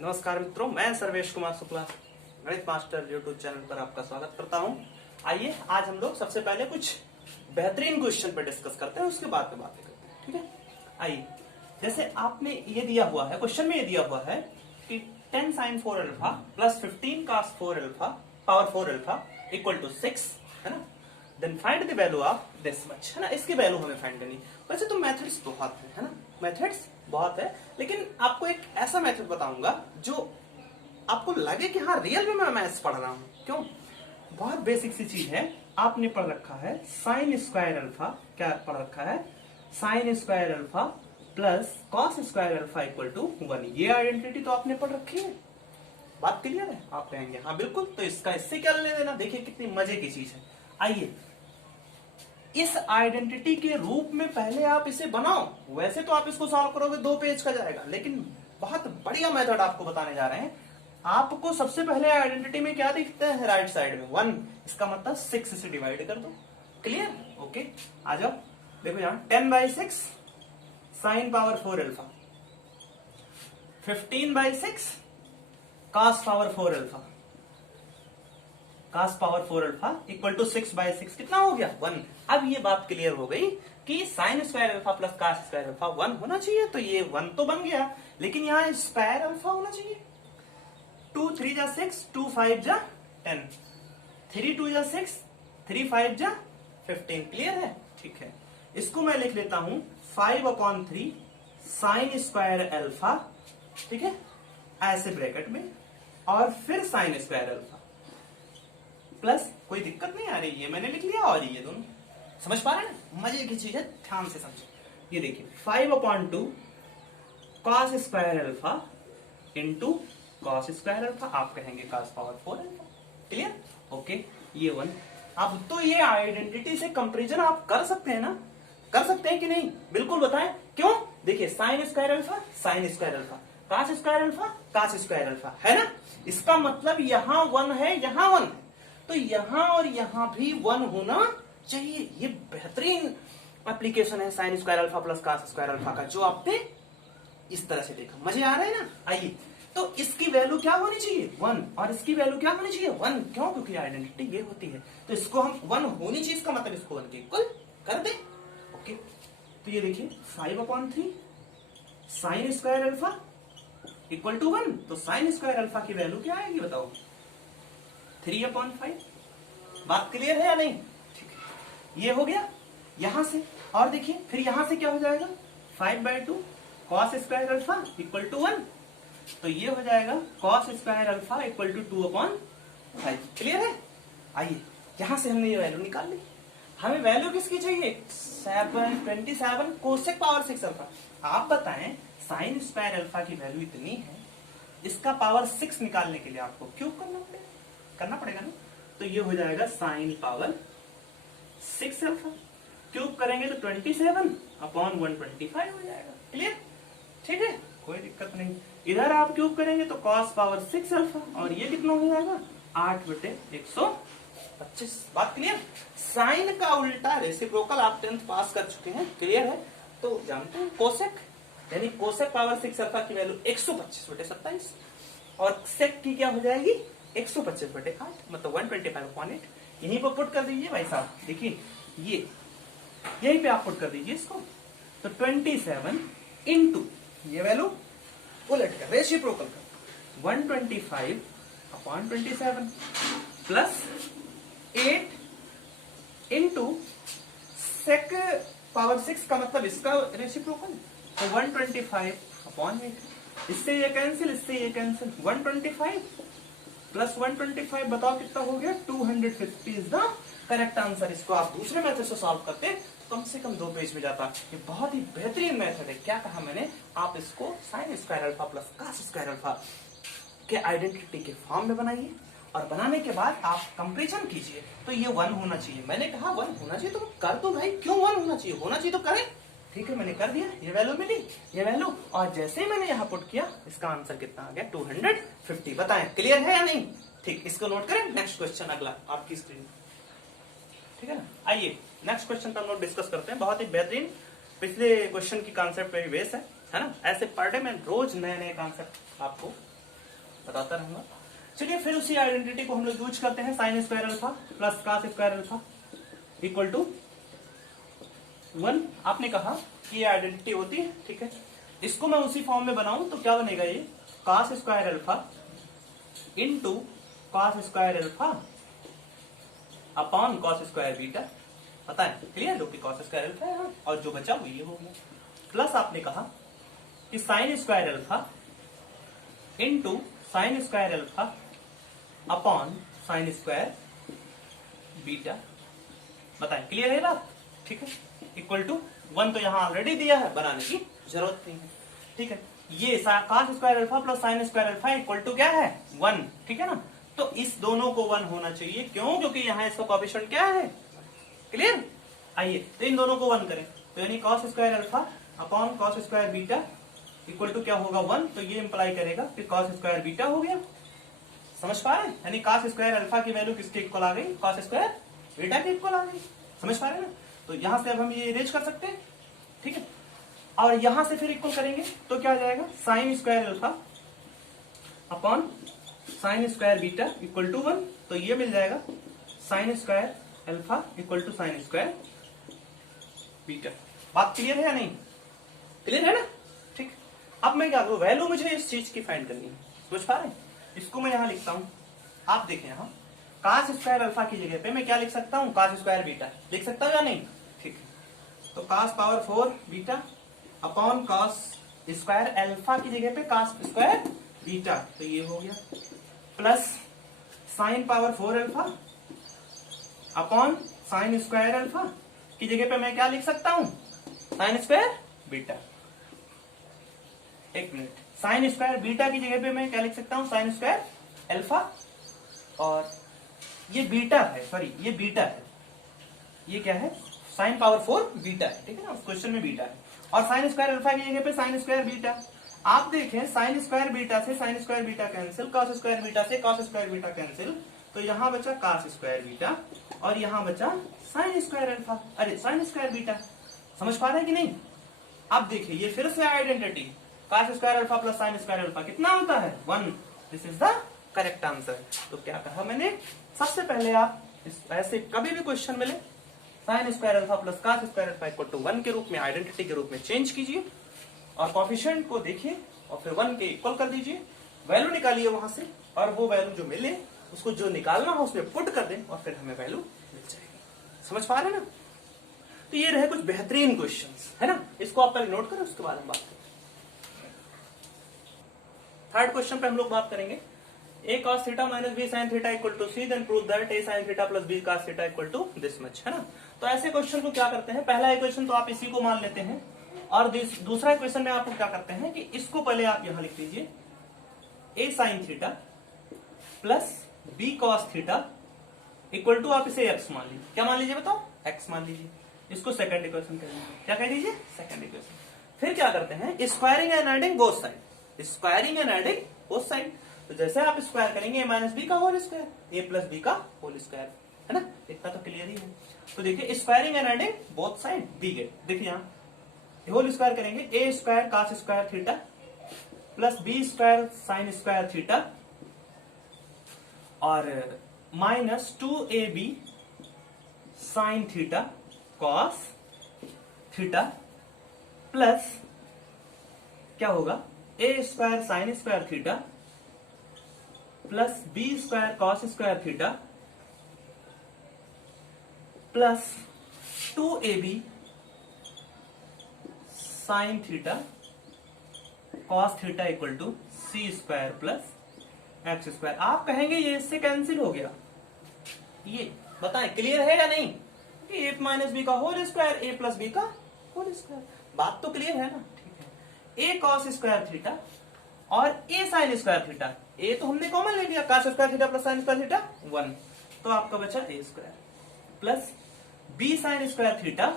नमस्कार मित्रों, मैं सर्वेश कुमार शुक्ला गणित मास्टर यूट्यूब चैनल पर आपका स्वागत करता हूं। आइए आज हम लोग सबसे पहले कुछ बेहतरीन क्वेश्चन पर डिस्कस करते हैं, उसके बाद में बातें करते हैं। ठीक है, आइए जैसे आपने ये दिया हुआ है, क्वेश्चन में ये दिया हुआ है कि 10 sin 4 alpha plus 15 cos 4 alpha power 4 alpha equal to 6 है ना। Then find the value of this much है ना, इसकी वैल्यू हमें फाइंड करनी। वैसे तो मेथड्स बहुत है ना, मेथड्स बहुत है, लेकिन आपको एक ऐसा मेथड बताऊंगा जो आपको लगे कि हाँ रियल में मैं मैथ्स पढ़ रहा हूं। क्यों? बहुत बेसिक सी चीज है, आपने पढ़ रखा है साइन स्क्वायर अल्फा। क्या पढ़ रखा है? Sine square alpha plus cos square alpha equal to 1। ये आइडेंटिटी तो आपने पढ़ रखी है। बात क्लियर है? आप कहेंगे हाँ बिल्कुल, तो इसका इससे क्या लेना देना। देखिए कितनी मजे की चीज है। आइए इस आइडेंटिटी के रूप में पहले आप इसे बनाओ। वैसे तो आप इसको सॉल्व करोगे 2 पेज का जाएगा, लेकिन बहुत बढ़िया मेथड आपको बताने जा रहे हैं। आपको सबसे पहले आइडेंटिटी में क्या दिखता है? राइट साइड में 1, इसका मतलब 6 से डिवाइड कर दो। क्लियर? ओके, आ जाओ। देखो यहां 10/6 sine power 4 alpha, 15/6 cos power 4 alpha, cos power 4 alpha equal to 6/6 कितना हो गया? 1। अब ये बात क्लियर हो गई कि sign square alpha plus cos square alpha 1 होना चाहिए, तो ये 1 तो बन गया, लेकिन यहाँ स्क्वायर अल्फा होना चाहिए। 2 3 जा 6, 2 5 जा 10, 3 2 जा 6, 3 5 जा 15। क्लियर है? ठीक है, इसको मैं लिख लेता हूं 5/3 साइन स्क्वायर अल्फा, ठीक है, ऐसे ब्रैकेट में, और फिर साइन स्क्वायर अल्फा प्लस, कोई दिक्कत नहीं आ रही, ये मैंने लिख लिया, और ये दोनों समझ पा रहे हैं? मजे की चीज है, ध्यान से समझो। ये देखिए 5/2 cos square alpha into cos square alpha, आप कहेंगे cos power 4 alpha. Clear? Okay, ये 1। अब तो ये आइडेंटिटी से कंपैरिजन आप कर सकते हैं ना? कर सकते हैं कि नहीं? बिल्कुल बताएं। क्यों? देखिए sign square alpha sign square alpha, cos square alpha cos square alpha, है ना। इसका मतलब यहां 1 है, यहां 1 है, तो यहां और यहां भी 1 होना चाहिए। ये बेहतरीन एप्लीकेशन है sine square alpha plus cos square alpha का, जो आपने इस तरह से देखा। मजे आ रहे हैं ना? आइए, तो इसकी वैल्यू क्या होनी चाहिए? 1, और इसकी वैल्यू क्या होनी चाहिए? 1। क्यों? क्योंकि आइडेंटिटी ये होती है, तो इसको हम 1 होनी चाहिए, इसका मतलब इसको 1 के इक्वल कर दे। ओके, तो ये देखिए 5/3 sine square alpha equal to 1, तो साइन स्क्वायर अल्फा की वैल्यू क्या आएगी बताओ? 3/5। बात क्लियर है या नहीं? ठीक है, ये हो गया यहां से। और देखिए फिर यहां से क्या हो जाएगा? 5/2 cos square alpha equal to 1, तो ये हो जाएगा cos square alpha equal to 2/5। Clear है? आइए यहां से हमने ये वैल्यू निकाल ली। हमें वैल्यू किसकी चाहिए? 27 कोसेक पावर 6 अल्फा। आप बताएं, साइन स्क्वायर अल्फा की वैल्यू इतनी है, इसका पावर 6 निकालने के लिए आपको क्यूब करना पड़ेगा ना। तो ये हो जाएगा साइन पावर 6 अल्फा, क्यूब करेंगे तो 27/125 हो जाएगा। क्लियर? ठीक है, कोई दिक्कत नहीं। इधर आप क्यूब करेंगे तो cos पावर 6 अल्फा, और ये कितना हो जाएगा? 8/125। बात क्लियर? साइन का उल्टा रेसिप्रोकल आप 10th पास कर चुके हैं, क्लियर है? तो जानते हैं कोसेक, यानी कोसेक पावर 6 अल्फा की वैल्यू 125/27, और सेक की क्या हो जाएगी? 125/8, मतलब 125/8। यहीं पर पुट कर दीजिए भाई साहब। देखिए ये यहीं पे आप पुट कर दीजिए इसको, तो 27 इंटू ये वैल्यू उलट कर रेसिप्रोकल कर 125/27 प्लस 8 इंटू सेक पावर 6 का मतलब इसका रेसिप्रोकल, तो 125/8। इससे ये कैंसिल, इससे ये कैंसिल, 125 प्लस 125 बताओ कितना हो गया? 250 इज द करेक्ट आंसर। इसको आप दूसरे मेथड से सॉल्व करते तो कम से कम 2 पेज में जाता। ये बहुत ही बेहतरीन मेथड है। क्या कहा मैंने? आप इसको sign square alpha plus cos square alpha के आइडेंटिटी के फॉर्म में बनाइए, और बनाने के बाद आप कंपेरिजन कीजिए, तो ये 1 होना चाहिए। मैंने कहा 1 होना चाहिए, तो कर दो भाई। क्यों 1 होना चाहिए? होना चाहिए तो करें। ठीक है, मैंने कर दिया, ये वैल्यू मिली, ये वैल्यू, और जैसे ही मैंने यहाँ पुट किया, इसका आंसर कितना आ गया? 250। बताएं क्लियर है या नहीं? ठीक, इसको नोट करें। नेक्स्ट क्वेश्चन अगला आपकी स्क्रीन, ठीक है ना। आइए नेक्स्ट क्वेश्चन पर हम लोग डिस्कस करते हैं। बहुत ही बेहतरीन पिछले क्वेश्चन की कॉन्सेप्ट पे भी बेस है ना। ऐसे पर डे में रोज नए नए कॉन्सेप्ट आपको बताता रहूंगा। चलिए फिर उसी आइडेंटिटी को हम लोग यूज करते हैं, sine square alpha plus cos square alpha equal to 1। आपने कहा कि ये आइडेंटिटी होती है, ठीक है। इसको मैं उसी फॉर्म में बनाऊं तो क्या बनेगा, ये cos square alpha into cos square alpha upon cos square beta. पता है, क्लियर, जो कि कॉस स्क्वायर अल्फा है, और जो बचा वो ये हो गया। प्लस आपने कहा कि sign square alpha into sine square alpha upon sine square beta. बताएं, क्लियर है बात, ठीक है। इक्वल टू 1 तो यहां ऑलरेडी दिया है, बनाने की जरूरत नहीं है, ठीक है। ये cos square alpha plus sine square alpha equal to क्या है, 1, ठीक है ना। तो इस दोनों को 1 होना चाहिए, क्यों, क्योंकि यहां इसका कोएफिशिएंट क्या है, क्लियर। आइए तो इन दोनों को 1 करें, तो यानी cos square alpha upon cos square beta equal to क्या होगा, 1। तो ये इंप्लाई करेगा कि कॉस स्क्वायर बीटा हो गया। समझ पा रहे हैं, यानी कॉस स्क्वायर अल्फा की वैल्यू किसके इक्वल आ गई, कॉस स्क्वायर बीटा के इक्वल आ गई। समझ पा रहे हैं ना। तो यहां से अब हम ये इरेज कर सकते हैं, ठीक है। और यहां से फिर इक्वल करेंगे तो क्या आ जाएगा, sine square alpha upon sine square beta equal to 1। तो ये मिल जाएगा sine square alpha equal to sine square beta. बात क्लियर है या नहीं, क्लियर है ना, ठीक। अब मैं क्या करूं, वैल्यू मुझे इस चीज की फाइंड करनी है। समझ पा रहे हैं, इसको मैं यहां लिखता हूं, आप देखें यहां कॉस स्क्वायर अल्फा की जगह पे मैं क्या लिख सकता हूं, कॉस स्क्वायर बीटा लिख सकता हूं या नहीं, ठीक है। तो cos power 4 beta upon cos square alpha की जगह पे कॉस स्क्वायर बीटा, तो ये हो गया, plus sign power 4 alpha upon sine square alpha की जगह पे मैं क्या लिख सकता हूं, साइन स्क्वायर बीटा। एक मिनट, साइन स्क्वायर बीटा की जगह पे मैं क्या लिख सकता हूं, साइन स्क्वायर अल्फा, और ये बीटा है, सॉरी ये बीटा है, ये क्या है, साइन पावर 4 बीटा है, ठीक है ना, उस क्वेश्चन में बीटा है। और साइन स्क्वायर अल्फा की जगह पे साइन स्क्वायर बीटा। आप देखें साइन स्क्वायर बीटा से sign square beta cancel, cos square beta से कॉस स्क्वायर बीटा कैंसिल, तो यहां बचा कॉस स्क्वायर बीटा और यहां बचा साइन स्क्वायर अल्फा, अरे साइन स्क्वायर बीटा। समझ पा रहे हैं कि नहीं। अब देखिए ये फिर से identity, cos square alpha plus sine square alpha कितना होता है, 1। This is the correct answer. तो क्या कहा मैंने, सबसे पहले आप ऐसे कभी भी क्वेश्चन मिले sine square alpha plus cos square alpha equal to 1 के रूप में, आइडेंटिटी के रूप में चेंज कीजिए और कोएफिशिएंट को देखिए और फिर 1 के इक्वल कर दीजिए, वैल्यू निकालिए वहां से, और वो वैल्यू जो मिले उसको जो निकालना हो उसमें पुट कर दें और फिर हमें वैल्यू मिल जाएगी। समझ पा रहे हैं ना। तो ये रहे कुछ बेहतरीन क्वेश्चंस, है ना, इसको आप पहले नोट करें उसके बाद हम बात करें। थर्ड क्वेश्चन पे हम लोग बात करेंगे, a cos theta minus b sin theta equal to c, then prove that a sin theta plus b cos theta equal to this much, है ना। तो ऐसे क्वेश्चन को क्या करते हैं, पहला इक्वेशन तो आप इसी को मान लेते हैं, और दूसरा इक्वेशन में आप क्या करते हैं कि इसको पहले आप यहां लिख लीजिए, a sin theta plus b cos theta equal to आप इसे x मान लीजिए, क्या मान लीजिए बताओ, x मान लीजिए। इसको सेकंड इक्वेशन कह दीजिए, क्या कह दीजिए, सेकंड इक्वेशन। फिर क्या करते हैं, squaring and adding both side, squaring and adding both side. तो जैसे आप स्क्वायर करेंगे a माइनस बी का whole square, a plus B का होल स्क्वायर, है ना, इतना तो क्लियर ही है। तो देखिए squaring and adding both side दी गई, देखिए यहाँ होल स्क्वायर करेंगे, a square cos square theta plus b square sine square theta और minus 2ab sine theta cos theta plus क्या होगा, a square sine square theta plus b square cos square theta plus 2ab sine theta cos theta equal to c square plus x square. आप कहेंगे ये इससे cancel हो गया, ये बताएं क्लियर है या नहीं, कि a माइनस बी का whole square a plus B का होल स्क्वायर, बात तो क्लियर है ना, ठीक है। a कॉस स्क्वायर थीटा और a sine square theta, a तो हमने कॉमन ले लिया, cos square theta plus sine square theta 1, तो आपका बचा a square plus b sine square theta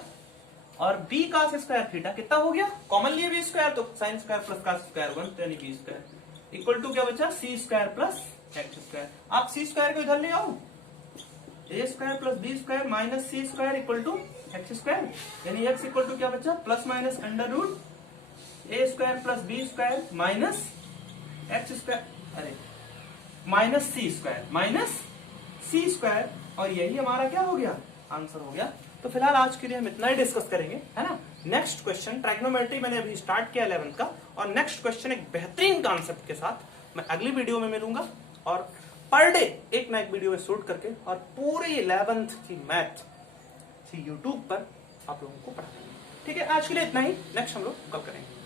और b कॉस स्क्वायर थीटा, कितना हो गया, कॉमन लिए b स्क्वायर, तो sine square plus cos square 1, यानी b स्क्वायर इक्वल टू क्या बचा, c square plus x square. आप c स्क्वायर को इधर ले आओ, a square plus b square minus c square equal to x square, यानी x इक्वल टू क्या बचा, plus minus under root a square plus b square minus x square. अरे minus c square और यही हमारा क्या हो गया, आंसर हो गया। तो फिलहाल आज के लिए हम इतना ही डिस्कस करेंगे, है ना। नेक्स्ट क्वेश्चन ट्राइग्नोमेट्री मैंने अभी स्टार्ट किया 11th का, और नेक्स्ट क्वेश्चन एक बेहतरीन कॉन्सेप्ट के साथ मैं अगली वीडियो में मिलूंगा, और पर डे एक ना एक वीडियो में शूट करके और पूरे 11th की मैथ यूट्यूब पर आप लोगों को पढ़ा देंगे। ठीक है, आज के लिए इतना ही, नेक्स्ट हम लोग कल करेंगे।